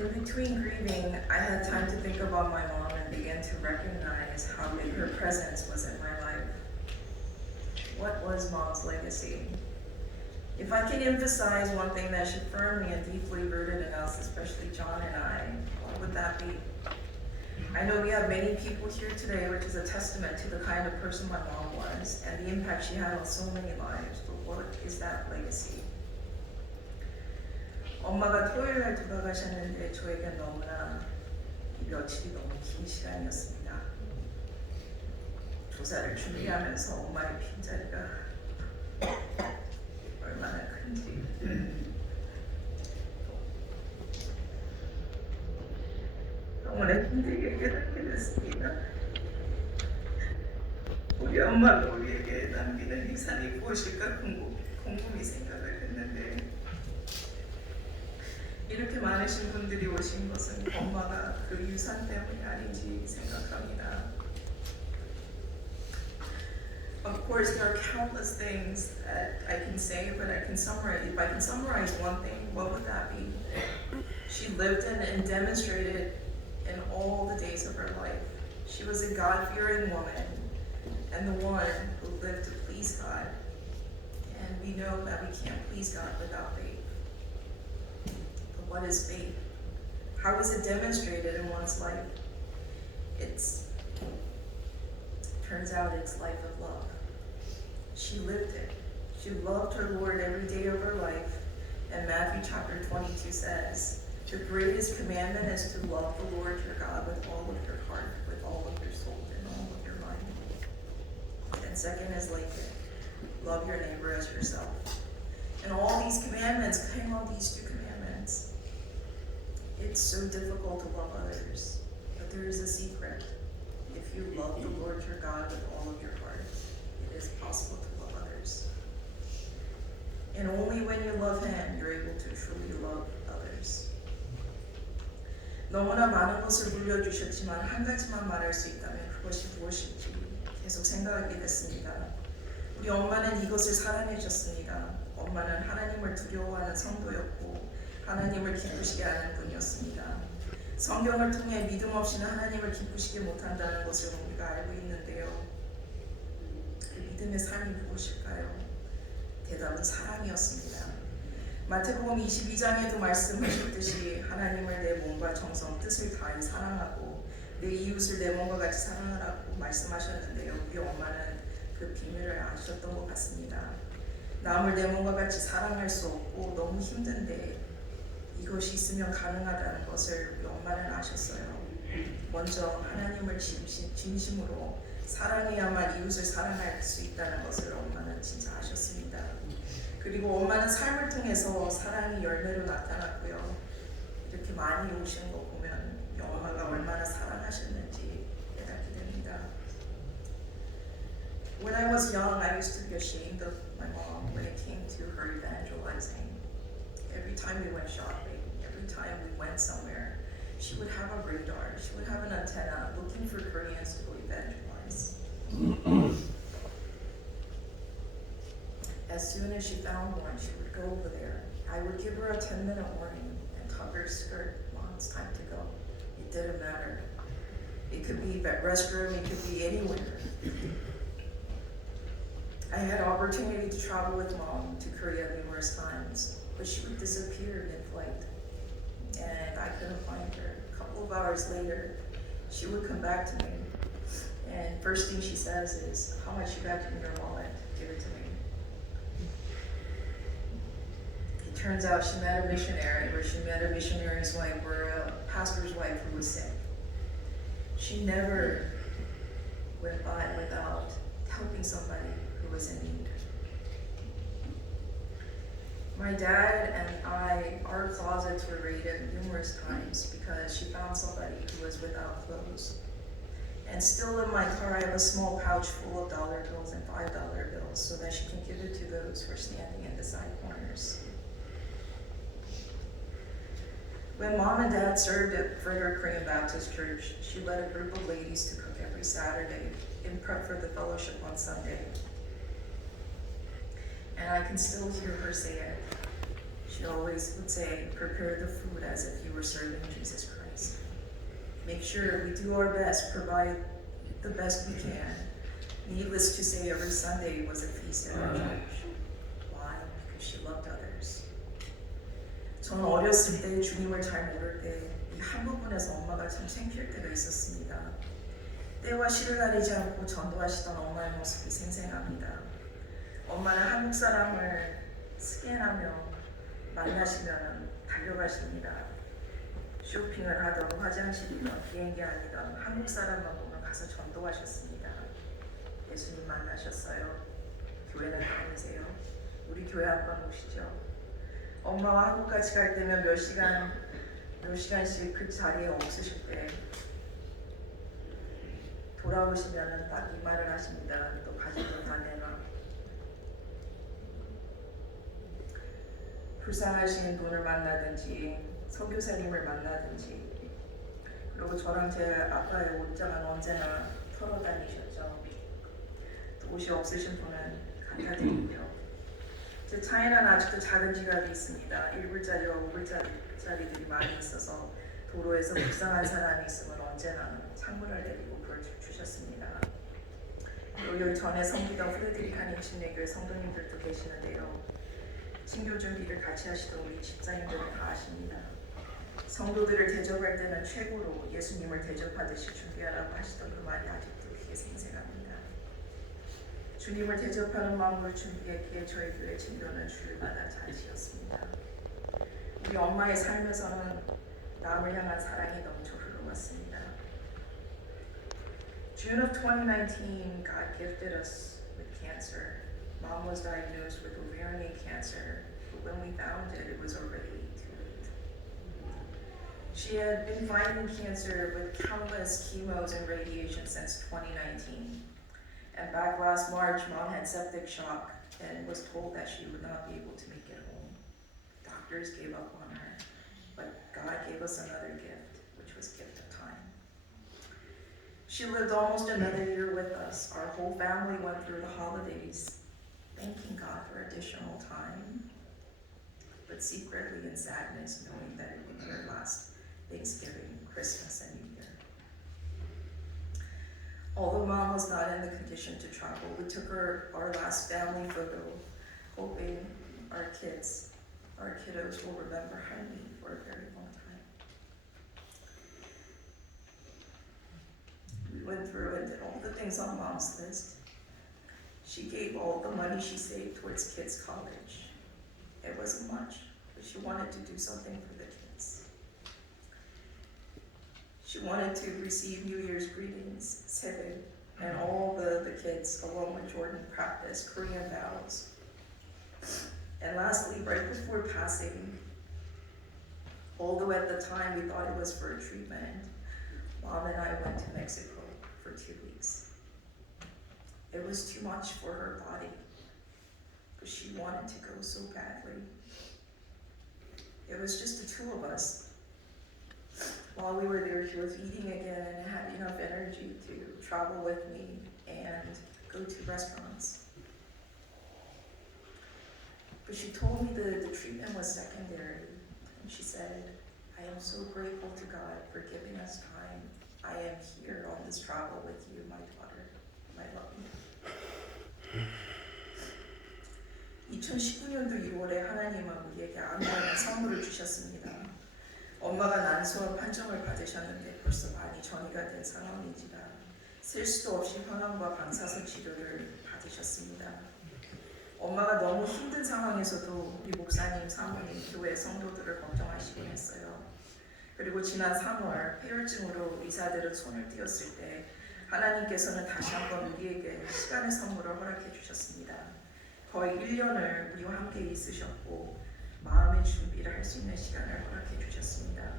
In between grieving, I had time to think about my mom and began to recognize how big her presence was in my life. What was Mom's legacy? If I can emphasize one thing that she firmly and deeply rooted in us, especially John and I, what would that be? I know we have many people here today, which is a testament to the kind of person my mom was and the impact she had on so many lives, but what is that legacy? 엄마가 토요일날 돌아가셨는데 저에게 너무나 이 며칠이 너무 긴 시간이었습니다. 조사를 준비하면서 엄마의 빈자리가 얼마나 큰지 너무나 힘들게 깨닫게 됐습니다. 우리 엄마가 우리에게 남기는 유산이 무엇일까 곰곰이 생각을 했는데 이렇게 많으신 분들이 오신 것은 엄마가 그 유산 때문이 아닌지 생각합니다. Of course, there are countless things that I can say, but I can summarize. If I can summarize one thing, what would that be? She lived in and demonstrated in all the days of her life. She was a God-fearing woman and the one who lived to please God. And we know that we can't please God without faith. What is faith? How is it demonstrated in one's life? Turns out it's life of love. She lived it. She loved her Lord every day of her life. And Matthew chapter 22 says, the greatest commandment is to love the Lord your God with all of your heart, with all of your soul, and all of your mind. And second is like it. Love your neighbor as yourself. And all these commandments came on these two commandments. It's so difficult to love others, but there is a secret. If you love the Lord your God with all of your heart, it is possible to love others. And only when you love Him, you're able to truly love others. 너무나 많은 것을 물려주셨지만 한 가지만 말할 수 있다면 그것이 무엇일지 계속 생각하게 됐습니다. 우리 엄마는 이것을 사랑해줬습니다. 엄마는 하나님을 두려워하는 성도였고 하나님을 기쁘시게 하는 분이었습니다. 성경을 통해 믿음 없이는 하나님을 기쁘시게 못한다는 것을 우리가 알고 있는데요. 그 믿음의 삶이 무엇일까요? 대답은 사랑이었습니다. 마태복음 22장에도 말씀하셨듯이 하나님을 내 몸과 정성, 뜻을 다해 사랑하고 내 이웃을 내 몸과 같이 사랑하라고 말씀하셨는데요. 우리 엄마는 그 비밀을 아셨던 것 같습니다. 남을 내 몸과 같이 사랑할 수 없고 너무 힘든데 이것이 있으면 가능하다는 것을 우리 엄마는 아셨어요. 먼저 하나님을 진심으로 사랑해야만 이웃을 사랑할 수 있다는 것을 엄마는 진짜 아셨습니다. 그리고 엄마는 삶을 통해서 사랑이 열매로 나타났고요. 이렇게 많이 오시는 거 보면 우리 엄마가 얼마나 사랑하셨는지 깨닫게 됩니다. When I was young, I used to be ashamed of my mom when it came to her evangelizing. Every time we went shopping, every time we went somewhere, she would have a radar, she would have an antenna looking for Koreans to go evangelize. As soon as she found one, she would go over there. I would give her a 10-minute warning and tug her skirt. Mom, it's time to go. It didn't matter. It could be at restroom, it could be anywhere. I had opportunity to travel with Mom to Korea numerous times, but she would disappear mid-flight, and I couldn't find her. A couple of hours later, she would come back to me, and first thing she says is, "How much you got in your wallet? Give it to me." It turns out she met a missionary's wife, or a pastor's wife who was sick. She never went by without helping somebody who was in need. My dad and our closets were raided numerous times because she found somebody who was without clothes. And still in my car, I have a small pouch full of dollar bills and $5 bills so that she can give it to those who are standing in the side corners. When Mom and Dad served at Frederick Korean Baptist Church, she led a group of ladies to cook every Saturday in prep for the fellowship on Sunday. And I can still hear her say it. She She always would say, prepare the food as if you were serving Jesus Christ. Make sure we do our best, provide the best we can. Needless to say, every Sunday was a feast at our church. Why? Because she loved others. 저는 어렸을 때 주님을 잘 모를 때 이 한 부분에서 엄마가 참 창피할 때가 있었습니다. 때와 시를 가리지 않고 전도하시던 엄마의 모습이 생생합니다. 엄마는 한국 사람을 스캔하며 만나시면 달려가십니다. 쇼핑을 하던 화장실이던 비행기 아니던 한국 사람만 보면 가서 전도하셨습니다. 예수님 만나셨어요. 교회는 다니세요. 우리 교회 한번 오시죠. 엄마와 한국 같이 갈 때면 몇 시간씩 그 자리에 없으실 때 돌아오시면 딱 이 말을 하십니다. 또 가진 거 다 내놔. 불쌍하신 분을 만나든지 선교사님을 만나든지 그리고 저랑 제 아빠의 옷장은 언제나 털어다니셨죠. 또 옷이 없으신 분은 갖다 드리고요. 제 차에는 아직도 작은 지갑이 있습니다. 1불짜리와 5불짜리들이 많이 있어서 도로에서 불쌍한 사람이 있으면 언제나 창문을 내리고 불을 주셨습니다. 그리고 전에 섬기던 프레드리칸 침례교회 성도님들도 계시는데요. 친교 준비를 같이 하시던 우리 집사님들은 다 아십니다. 성도들을 대접할 때는 최고로 예수님을 대접하듯이 준비하라고 하시던 그 말이 아직도 귀에 생생합니다. 주님을 대접하는 마음으로 준비했기에 저희 교회 진료는 주일마다 잘 지었습니다. 우리 엄마의 삶에서는 남을 향한 사랑이 넘쳐 흘러왔습니다. June of 2019, God gifted us with cancer. Mom was diagnosed with ovarian cancer, but when we found it, it was already too late. She had been fighting cancer with countless chemos and radiation since 2019. And back last March, Mom had septic shock and was told that she would not be able to make it home. Doctors gave up on her, but God gave us another gift, which was gift of time. She lived almost another year with us. Our whole family went through the holidays, thanking God for additional time, but secretly in sadness, knowing that it would be our last Thanksgiving, Christmas, and New Year. Although Mom was not in the condition to travel, we took our last family photo, hoping our kiddos will remember Heidi for a very long time. We went through and did all the things on Mom's list. She gave all the money she saved towards kids' college. It wasn't much, but she wanted to do something for the kids. She wanted to receive New Year's greetings, seven, and all the kids, along with Jordan, practice Korean vows. And lastly, right before passing, although at the time we thought it was for a treatment, Mom and I went to Mexico for 2 weeks. It was too much for her body, but she wanted to go so badly. It was just the two of us. While we were there, she was eating again and had enough energy to travel with me and go to restaurants. But she told me the treatment was secondary. And she said, I am so grateful to God for giving us time. I am here on this travel with you, my daughter, my love. 2019년도 1월에 하나님은 우리에게 아무런 선물을 주셨습니다. 엄마가 난소와 판정을 받으셨는데 벌써 많이 전이가 된 상황인지라 셀 수도 없이 항암과 방사선 치료를 받으셨습니다. 엄마가 너무 힘든 상황에서도 우리 목사님, 사모님, 교회 성도들을 걱정하시곤 했어요. 그리고 지난 3월 폐혈증으로 의사들은 손을 띄었을 때 하나님께서는 다시 한번 우리에게 시간의 선물을 허락해 주셨습니다. 거의 1년을 우리와 함께 있으셨고 마음의 준비를 할 수 있는 시간을 허락해 주셨습니다.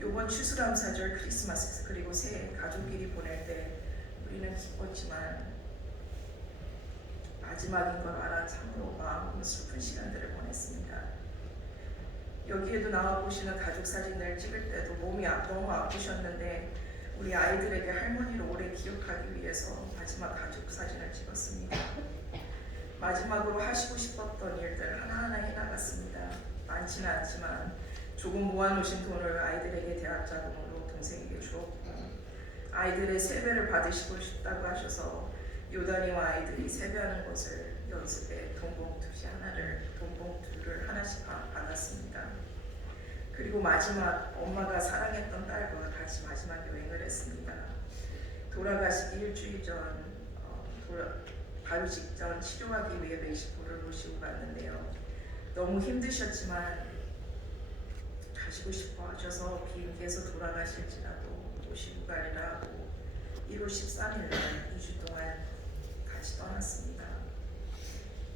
이번 추수감사절, 크리스마스 그리고 새해 가족끼리 보낼 때 우리는 기뻤지만 마지막인 걸 알아 참으로 마음으로 슬픈 시간들을 보냈습니다. 여기에도 나와 보시는 가족 사진을 찍을 때도 몸이 너무 아프셨는데 우리 아이들에게 할머니를 오래 기억하기 위해서 마지막 가족 사진을 찍었습니다. 마지막으로 하시고 싶었던 일들 하나하나 해나갔습니다. 많지는 않지만 조금 모아놓으신 돈을 아이들에게 대학 자금으로 동생에게 주었고 아이들의 세배를 받으시고 싶다고 하셔서 요단이와 아이들이 세배하는 것을 연습해 돈봉투를 하나씩 받았습니다. 그리고 마지막 엄마가 사랑했던 딸과 다시 마지막 여행을 했습니다. 돌아가시기 일주일 전 바로 직전 치료하기 위해 멕시코를 모시고 갔는데요. 너무 힘드셨지만 가시고 싶어 하셔서 비행기에서 돌아가실지라도 모시고 가리라 하고 1월 13일 날 2주 동안 같이 떠났습니다.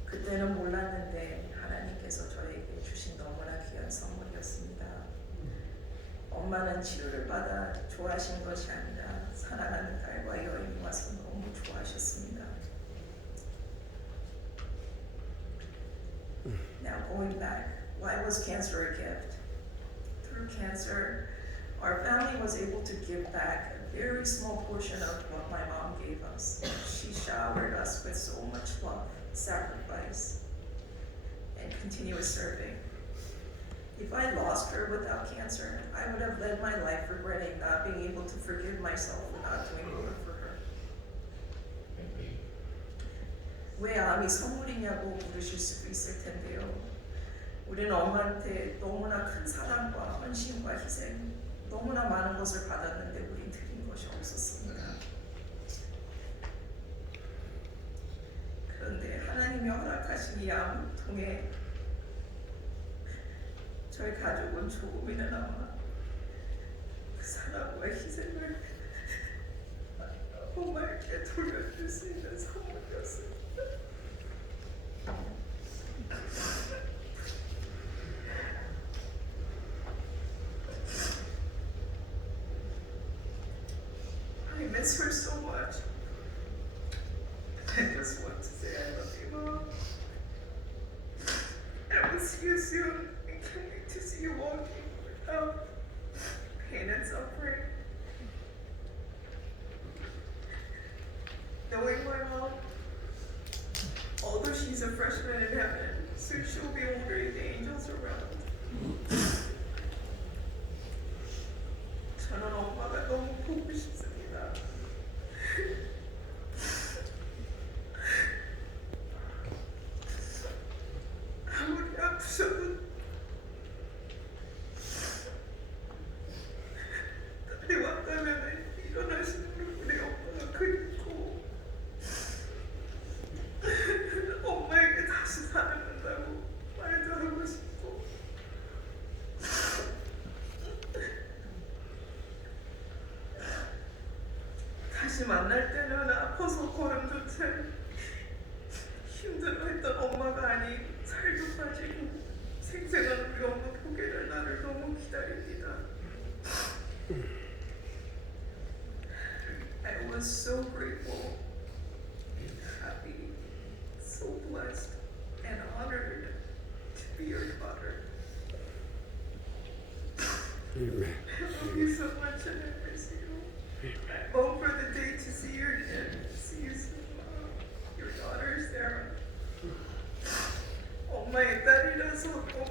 그때는 몰랐는데 하나님께서 저에게 주신 너무나 귀한 선물이었습니다. 엄마는 치료를 받아 좋아하신 것이 아니라 사랑하는 딸과 여행이 와서 너무 좋아하셨습니다. Now going back, why was cancer a gift? Through cancer, our family was able to give back a very small portion of what my mom gave us. She showered us with so much love, sacrifice, and continuous serving. If I lost her without cancer, I would have led my life regretting not being able to forgive myself for not doing more for her. 왜 암이 선물이냐고 물으실 수도 있을 텐데요. 우리는 엄마한테 너무나 큰 사랑과 헌신과 희생, 너무나 많은 것을 받았는데 우린 드린 것이 없었습니다. 그런데 하나님이 허락하신 이 암을 통해 저희 가족은 조금이나마 그 사랑과 희생을 엄마에게 돌려줄 수 있는 선물이었습니다. I miss her so much. I just want to say I love you, Mom. I will see you soon and can't wait to see you walking without pain and suffering. Knowing my mom, although she's a freshman in heaven, soon she'll be ordering the angels around. 저는 엄마가 너무 보고 싶습니다. 아무리 아프셔도 딸이 왔다면 일어나시는 우리 엄마가 그립고 엄마에게 다시 사랑한다고 말도 하고 싶고 다시 만날 때는 아파서 걸음조차 힘들어했던 엄마가 아닌 살도 빠지고 생생한 우리 엄마 보게 될 날을 너무 기다립니다. I was so grateful, happy, so blessed, and honored to be your daughter. Amen. I love you so much and I miss you. I hope for the day to see you again. See you soon, Mom. Your daughter, Sarah. 엄마의 딸이라서 너무